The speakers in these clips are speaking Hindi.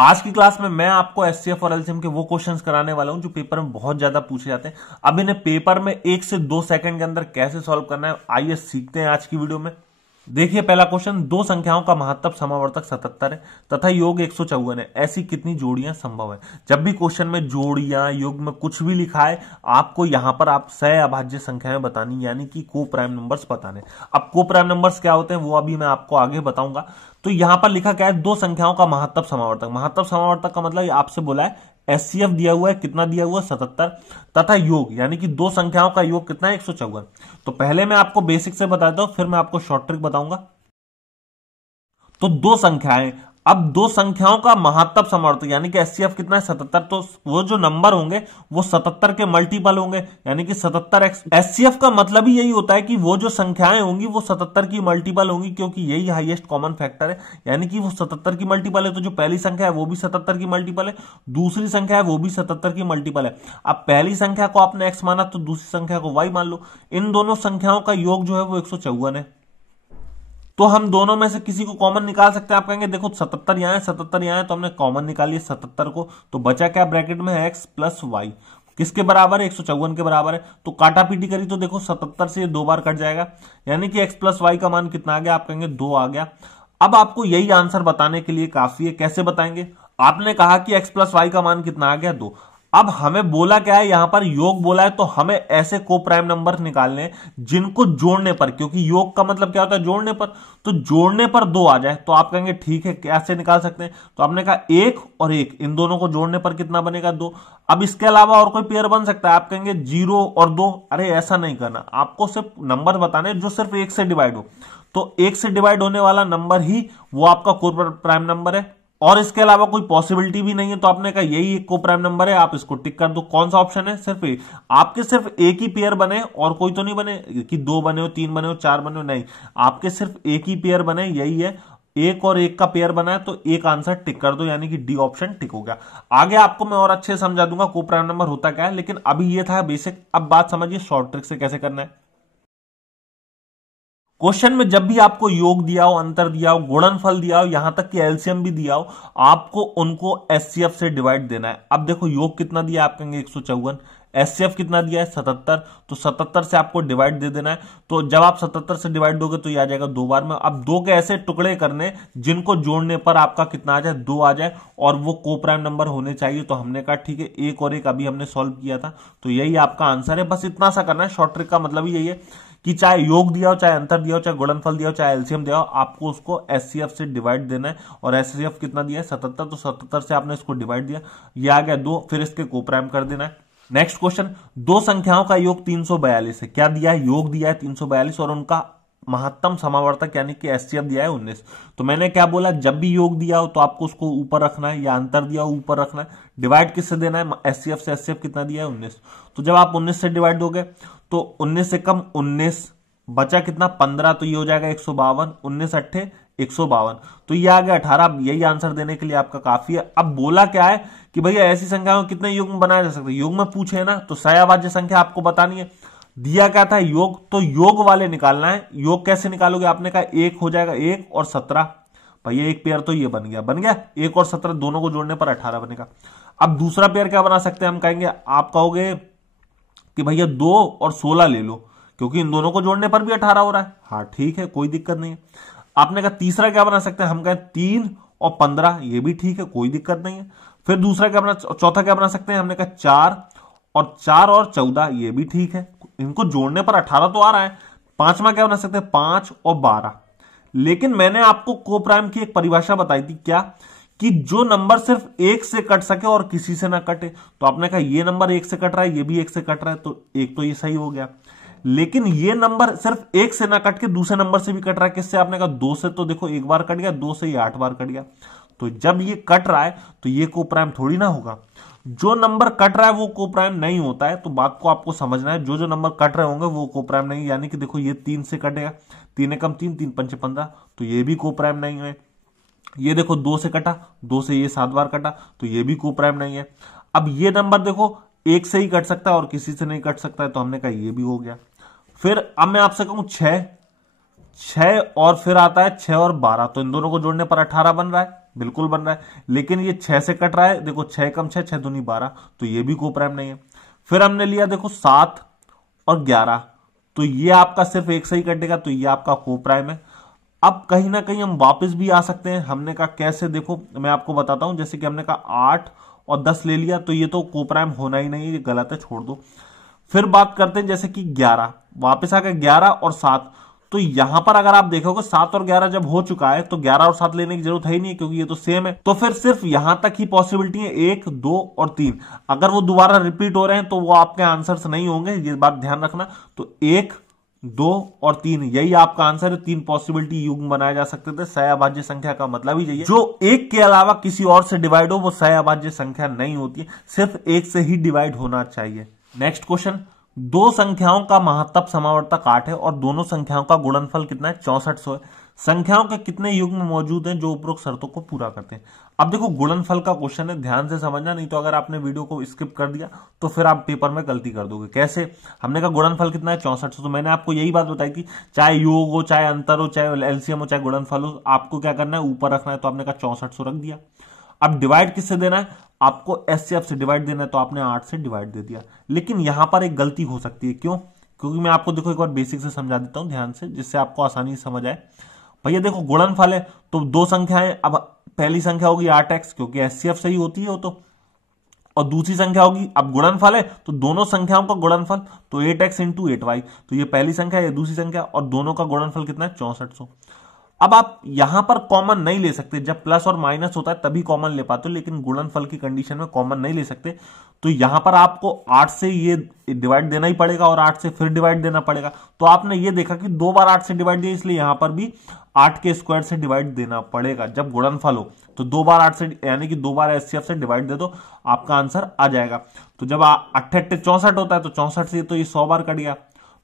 आज की क्लास में मैं आपको एचसीएफ और एलसीएम के वो क्वेश्चंस कराने वाला हूं जो पेपर में बहुत ज्यादा पूछे जाते हैं। अब इन्हें पेपर में 1 से 2 सेकंड के अंदर कैसे सॉल्व करना है, आइए सीखते हैं आज की वीडियो में। देखिए पहला क्वेश्चन, दो संख्याओं का महत्तम समावर्तक 77 है तथा योग 154 है, ऐसी कितनी जोड़ियां संभव है। जब भी क्वेश्चन में जोड़ियां योग में कुछ भी लिखा है, आपको यहां पर आप सह अभाज्य संख्याएं बतानी, यानी कि को प्राइम नंबर्स बताने। अब को प्राइम नंबर्स क्या होते हैं वो अभी मैं आपको आगे बताऊंगा। तो यहां पर लिखा क्या है, दो संख्याओं का महत्तम समावर्तक। महत्तम समावर्तक का मतलब आपसे बोला है एचसीएफ दिया हुआ है, कितना दिया हुआ है 77, तथा योग यानी कि दो संख्याओं का योग कितना है 154। तो पहले मैं आपको बेसिक से बताता हूं, फिर मैं आपको शॉर्ट ट्रिक बताऊंगा। तो दो संख्याएं, अब दो संख्याओं का महत्तम समावर्तक यानी कि एचसीएफ कितना है 77, तो वो जो नंबर होंगे वो 77 के मल्टीपल होंगे, यानी कि 77x। एचसीएफ का मतलब ही यही होता है कि वो जो संख्याएं होंगी वो 77 की मल्टीपल होंगी, क्योंकि यही हाईएस्ट कॉमन फैक्टर है, यानी कि वो 77 की मल्टीपल है। तो जो पहली संख्या है वो भी 77 की मल्टीपल है, दूसरी संख्या है वो भी 77 की मल्टीपल है। अब पहली संख्या को आपने एक्स माना तो दूसरी संख्या को वाई मान लो। इन दोनों संख्याओं का योग जो है वो 154 है। तो हम दोनों में से किसी को कॉमन निकाल सकते हैं। आप कहेंगे देखो 77 यहां है, 77 यहां है, तो हमने कॉमन निकाली 77 को, तो बचा क्या ब्रैकेट में है x प्लस वाई, किसके बराबर है 154 के बराबर है। तो काटा पीटी करी तो देखो 77 से दो बार कट जाएगा, यानी कि x प्लस वाई का मान कितना आ गया, आप कहेंगे 2 आ गया। अब आपको यही आंसर बताने के लिए काफी है। कैसे बताएंगे, आपने कहा कि x प्लस वाई का मान कितना आ गया 2। अब हमें बोला क्या है, यहां पर योग बोला है, तो हमें ऐसे को प्राइम नंबर निकालने हैं जिनको जोड़ने पर, क्योंकि योग का मतलब क्या होता है जोड़ने पर, तो जोड़ने पर 2 आ जाए। तो आप कहेंगे ठीक है कैसे निकाल सकते हैं, तो आपने कहा 1 और 1, इन दोनों को जोड़ने पर कितना बनेगा 2। अब इसके अलावा और कोई पेयर बन सकता है, आप कहेंगे 0 और 2, अरे ऐसा नहीं करना, आपको सिर्फ नंबर बताने जो सिर्फ 1 से डिवाइड हो। तो 1 से डिवाइड होने वाला नंबर ही वो आपका को प्राइम नंबर है, और इसके अलावा कोई पॉसिबिलिटी भी नहीं है। तो आपने कहा यही एक को प्राइम नंबर है, आप इसको टिक कर दो। कौन सा ऑप्शन है, सिर्फ एक। आपके सिर्फ एक ही पेयर बने और कोई तो नहीं बने कि 2 बने हो, 3 बने हो, 4 बने हो, नहीं, आपके सिर्फ एक ही पेयर बने, यही है, 1 और 1 का पेयर बना है, तो एक आंसर टिक कर दो, यानी कि डी ऑप्शन टिक हो गया। आगे आपको मैं और अच्छे समझा दूंगा को प्राइम नंबर होता क्या है, लेकिन अभी ये था बेसिक। अब बात समझिए शॉर्ट ट्रिक से कैसे करना है। क्वेश्चन में जब भी आपको योग दिया हो, अंतर दिया हो, गुणनफल दिया हो, यहां तक कि एलसीएम भी दिया हो, आपको उनको एचसीएफ से डिवाइड देना है। अब देखो योग कितना दिया, आप कहेंगे 154, एचसीएफ कितना दिया है 77, तो 77 से आपको डिवाइड दे देना है। तो जब आप 77 से डिवाइड दोगे तो ये आ जाएगा 2 बार में। अब 2 के ऐसे टुकड़े करने जिनको जोड़ने पर आपका कितना आ जाए 2 आ जाए, और वो को प्राइम नंबर होने चाहिए। तो हमने कहा ठीक है, 1 और 1 अभी हमने सॉल्व किया था, तो यही आपका आंसर है। बस इतना सा करना है। शॉर्ट ट्रिक का मतलब ही यही है कि चाहे योग दिया हो, चाहे अंतर दिया हो, चाहे गुणनफल दिया हो, चाहे एलसीएम दिया हो, आपको उसको एचसीएफ से डिवाइड देना है। और एचसीएफ कितना दिया है 77, तो 77 से आपने इसको डिवाइड दिया, ये आ गया 2, फिर इसके को प्राइम कर देना है। नेक्स्ट क्वेश्चन, दो संख्याओं का योग 342 है। क्या दिया है, योग दिया है 342 और उनका महत्तम समावर्तक यानी कि एचसीएफ दिया है 19। तो मैंने क्या बोला, जब भी योग दिया हो तो आपको उसको ऊपर रखना है, या अंतर दिया हो ऊपर रखना है। डिवाइड किससे देना है, एचसीएफ से। एचसीएफ कितना दिया है 19, तो जब आप 19 से डिवाइड दोगे तो 19 से कम 19, बचा कितना 15, तो ये हो जाएगा 152, 19 अट्ठे 152, तो ये आ गया 18। यही आंसर देने के लिए आपका काफी है। अब बोला क्या है कि भैया ऐसी संख्याओं कितने योग में बनाया जा सकता है, योग में पूछे ना, तो सहअभाज्य संख्या आपको बतानी है। दिया क्या था योग, तो योग वाले निकालना है। योग कैसे निकालोगे, आपने कहा 1 हो जाएगा 1 और 17, भैया एक पेयर तो ये बन गया 1 और 17 दोनों को जोड़ने पर 18 बनेगा। अब दूसरा पेयर क्या बना सकते हैं, हम कहेंगे, आप कहोगे कि भैया 2 और 16 ले लो, क्योंकि इन दोनों को जोड़ने पर भी 18 हो रहा है। हाँ ठीक है, कोई दिक्कत नहीं है। आपने कहा तीसरा क्या बना सकते हैं, हम कहें 3 और 15, ये भी ठीक है, कोई दिक्कत नहीं है। फिर दूसरा क्या बना, चौथा क्या बना सकते हैं, हमने कहा 4 और 14, ये भी ठीक है, इनको जोड़ने पर 18 तो आ रहा है। पांचवा क्या बना सकते हैं, 5 और 12। लेकिन मैंने आपको को प्राइम की एक परिभाषा बताई थी, क्या कि जो नंबर सिर्फ 1 से कट सके और किसी से ना कटे। तो आपने कहा ये नंबर 1 से कट रहा है, ये भी 1 से कट रहा है, तो एक तो ये सही हो गया। लेकिन ये नंबर सिर्फ 1 से ना कट के दूसरे नंबर से भी कट रहा है, किससे, आपने कहा 2 से, तो देखो 1 बार कट गया, 2 से ये 8 बार कट गया। तो जब ये कट रहा है तो ये को प्राइम थोड़ी ना होगा। जो नंबर कट रहा है वो को प्राइम नहीं होता है। तो बात को आपको समझना है, जो जो नंबर कट रहे होंगे वो को प्राइम नहीं, यानी कि देखो ये 3 से कटेगा, 3 एकम 3, 3 पंचे 15, तो ये भी को प्राइम नहीं है। ये देखो 2 से कटा, 2 से ये 7 बार कटा, तो ये भी को प्राइम नहीं है। अब ये नंबर देखो 1 से ही कट सकता है और किसी से नहीं कट सकता है, तो हमने कहा ये भी हो गया। फिर अब मैं आपसे कहूं 6 और फिर आता है 6 और 12, तो इन दोनों को जोड़ने पर 18 बन रहा है, बिल्कुल बन रहा है, लेकिन ये 6 से कट रहा है, देखो 6 कम 6, 6 दूनी 12, तो ये भी को प्राइम नहीं है। फिर हमने लिया देखो 7 और 11, तो ये आपका सिर्फ एक से ही कटेगा, तो ये आपका को प्राइम है। अब कहीं ना कहीं हम वापस भी आ सकते हैं, हमने कहा कैसे, देखो मैं आपको बताता हूं। जैसे कि हमने कहा 8 और 10 ले लिया, तो ये तो को प्राइम होना ही नहीं है, ये गलत है, छोड़ दो। फिर बात करते हैं जैसे कि 11, वापस आ गया 11 और 7, तो यहां पर अगर आप देखोगे 7 और 11 जब हो चुका है तो 11 और 7 लेने की जरूरत है ही नहीं, क्योंकि ये तो सेम है। तो फिर सिर्फ यहां तक ही पॉसिबिलिटी है, 1, 2 और 3। अगर वो दोबारा रिपीट हो रहे हैं तो वो आपके आंसर्स नहीं होंगे, ये बात ध्यान रखना। तो 1, 2 और 3 यही आपका आंसर है। 3 पॉसिबिलिटी युग्म बनाए जा सकते थे। सहअभाज्य संख्या का मतलब ही यही है, जो एक के अलावा किसी और से डिवाइड हो वो सहअभाज्य संख्या नहीं होती है, सिर्फ एक से ही डिवाइड होना चाहिए। नेक्स्ट क्वेश्चन, दो संख्याओं का महत्तम समावर्तक 8 है और दोनों संख्याओं का गुणनफल कितना है, 6400 है। संख्याओं के कितने युग्म मौजूद हैं जो उपरोक्त शर्तों को पूरा करते हैं। अब देखो गुणनफल का क्वेश्चन है, ध्यान से समझना, नहीं तो अगर आपने वीडियो को स्किप कर दिया तो फिर आप पेपर में गलती कर दोगे। कैसे, हमने कहा गुणनफल कितना है, 6400, तो मैंने आपको यही बात बताई कि चाहे योग हो, चाहे अंतर हो, चाहे एलसीएम हो, चाहे गुणनफल हो, आपको क्या करना है, ऊपर रखना है। तो आपने कहा 6400 रख दिया। अब डिवाइड किससे देना है, आपको एचसीएफ से डिवाइड देना है, तो आपने 8 से डिवाइड दे दिया। लेकिन यहां पर एक गलती हो सकती है, क्यों, क्योंकि मैं आपको देखो एक बार बेसिक से समझा देता हूं ध्यान से, जिससे आपको आसानी से समझ आए। भैया देखो गुणनफल है तो दो संख्याएं, अब पहली संख्या होगी 8x, क्योंकि एचसीएफ से ही होती है वो तो, और दूसरी संख्या होगी, अब गुणनफल है तो दोनों संख्याओं का गुणनफल, तो 8x इंटू 8y, तो ये पहली संख्या, ये दूसरी संख्या, और दोनों का गुणनफल कितना है, 6400। अब आप यहां पर कॉमन नहीं ले सकते, जब प्लस और माइनस होता है तभी कॉमन ले पाते हो, लेकिन गुणनफल की कंडीशन में कॉमन नहीं ले सकते। तो यहां पर आपको 8 से ये डिवाइड देना ही पड़ेगा और 8 से फिर डिवाइड देना पड़ेगा। तो आपने ये देखा कि 2 बार 8 से डिवाइड दिया, इसलिए यहां पर भी 8 के स्क्वायर से डिवाइड देना पड़ेगा। जब गुणनफल हो तो 2 बार 8 से, यानी कि 2 बार एचसीएफ से डिवाइड दे दो, आपका आंसर आ जाएगा। तो जब 8 64 होता है तो 64 से तो ये 100 बार कट गया,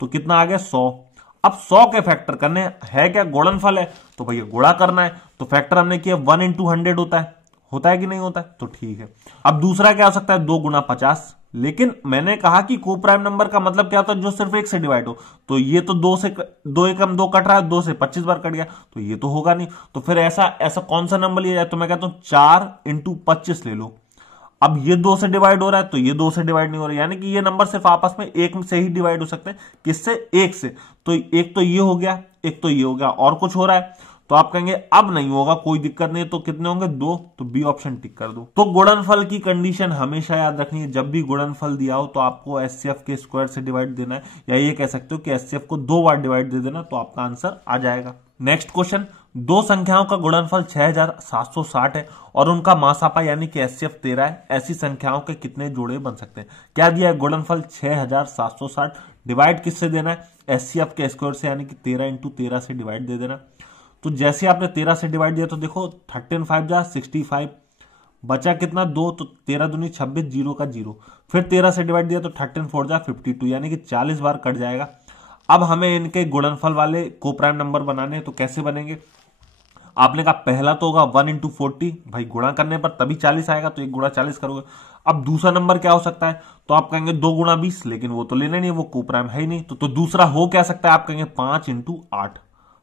तो कितना आ गया, 100। अब 100 के फैक्टर करने है, क्या गुणनफल है तो भैया गुणा करना है, तो फैक्टर हमने किया 1 इंटू 100 होता है कि नहीं होता है, तो ठीक है। अब दूसरा क्या हो सकता है, 2 गुना 50, लेकिन मैंने कहा कि को प्राइम नंबर का मतलब क्या होता है, जो सिर्फ एक से डिवाइड हो। तो ये तो 2 से 2 एकम 2 कट रहा है, 2 से 25 बार कट गया, तो ये तो होगा नहीं। तो फिर ऐसा कौन सा नंबर लिया जाए, तो मैं कहता हूं 4 इंटू 25 ले लो। अब ये 2 से डिवाइड हो रहा है तो ये 2 से डिवाइड नहीं हो रहा है, यानी कि ये नंबर सिर्फ आपस में एक से ही डिवाइड हो सकते हैं। किससे, एक से। तो एक तो ये हो गया, एक तो ये हो गया, और कुछ हो रहा है तो आप कहेंगे अब नहीं होगा, कोई दिक्कत नहीं है। तो कितने होंगे, 2, तो बी ऑप्शन टिक कर दो। तो गुणनफल की कंडीशन हमेशा याद रखनी है, जब भी गुणनफल दिया हो तो आपको एचसीएफ के स्क्वायर से डिवाइड देना है, या ये कह सकते हो कि एचसीएफ को 2 बार डिवाइड दे देना, तो आपका आंसर आ जाएगा। नेक्स्ट क्वेश्चन, दो संख्याओं का गुणनफल 6760 है और उनका मासापा यानी कि एचसीएफ 13 है। ऐसी संख्याओं के कितने जोड़े बन सकते हैं। क्या दिया है, गुणनफल 6760, डिवाइड किससे देना है, एचसीएफ के स्क्वायर से, यानी कि 13 इंटू 13 से डिवाइड दे देना। तो जैसे आपने 13 से डिवाइड दिया तो देखो 13 5 जा 65, बचा कितना 2, तो 13 दूनी 26, 0 का 0। फिर 13 से डिवाइड दिया तो 13 4 जा 52, यानी कि 40 बार कट जाएगा। अब हमें इनके गुणनफल वाले को प्राइम नंबर बनाने हैं, तो कैसे बनेंगे। आपने कहा पहला तो होगा 1 इंटू 40, भाई गुणा करने पर तभी 40 आएगा, तो 1 गुणा 40 करोगे। अब दूसरा नंबर क्या हो सकता है, तो आप कहेंगे 2 गुणा 20, लेकिन वो तो लेना नहीं है, वो को प्राइम है ही नहीं। तो दूसरा हो क्या सकता है, आप कहेंगे 5 इंटू 8,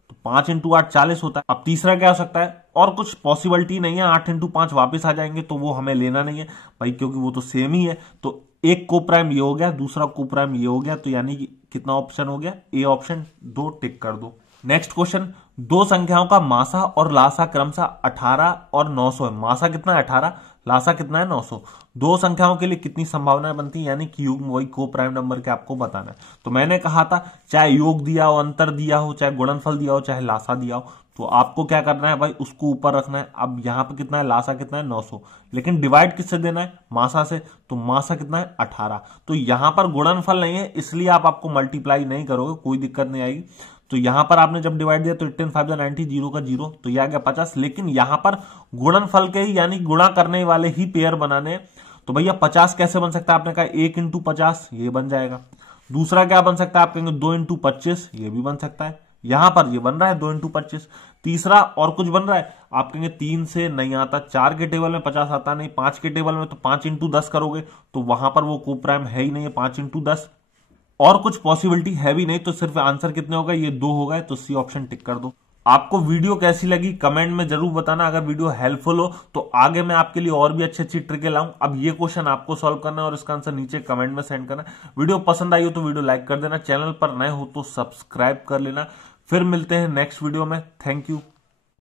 तो 5 इंटू 8 40 होता है। अब तीसरा क्या हो सकता है, और कुछ पॉसिबिलिटी नहीं है, 8 इंटू 5 वापिस आ जाएंगे, तो वो हमें लेना नहीं है भाई, क्योंकि वो तो सेम ही है। तो एक को प्राइम ये हो गया, दूसरा को प्राइम ये हो गया, तो यानी कि कितना ऑप्शन हो गया, ए ऑप्शन, 2 टिक कर दो। नेक्स्ट क्वेश्चन, दो संख्याओं का मासा और लासा क्रमशः 18 और 900 है। मासा कितना है 18, लासा कितना है 900। दो संख्याओं के लिए कितनी संभावनाएं बनती है, यानी कि युग्म वही को प्राइम नंबर के आपको बताना है। तो मैंने कहा था चाहे योग दिया हो, अंतर दिया हो, चाहे गुणनफल दिया हो, चाहे लासा दिया हो, तो आपको क्या करना है भाई, उसको ऊपर रखना है। अब यहां पे कितना है, लासा कितना है 900, लेकिन डिवाइड किससे देना है, मासा से। तो मासा कितना है 18, तो यहां पर गुणनफल नहीं है, इसलिए आपको मल्टीप्लाई नहीं करोगे, कोई दिक्कत नहीं आएगी। तो यहां पर आपने जब डिवाइड दिया तो 18 5 90, 0 का 0, तो यह आ गया 50। लेकिन यहां पर गुणनफल के ही, यानी गुणा करने वाले ही पेयर बनाने, तो भैया 50 कैसे बन सकता है, आपने कहा 1 इंटू 50, ये बन जाएगा। दूसरा क्या बन सकता है, आप कहेंगे 2 इंटू 25, ये भी बन सकता है। यहां पर ये बन रहा है 2 इंटू 25। तीसरा और कुछ बन रहा है, आप कहेंगे 3 से नहीं आता, 4 के टेबल में 50 आता नहीं, 5 के टेबल में तो 5 इंटू 10 करोगे, तो वहां पर वो को प्राइम है ही नहीं है, 5 इंटू 10। और कुछ पॉसिबिलिटी है भी नहीं, तो सिर्फ आंसर कितने हो गए, ये 2 हो गए, तो सी ऑप्शन टिक कर दो। आपको वीडियो कैसी लगी कमेंट में जरूर बताना। अगर वीडियो हेल्पफुल हो तो आगे मैं आपके लिए और भी अच्छी अच्छी ट्रिकें लाऊं। अब ये क्वेश्चन आपको सॉल्व करना है और इसका आंसर नीचे कमेंट में सेंड करना। वीडियो पसंद आई हो तो वीडियो लाइक कर देना, चैनल पर नए हो तो सब्सक्राइब कर लेना। फिर मिलते हैं नेक्स्ट वीडियो में। Thank you.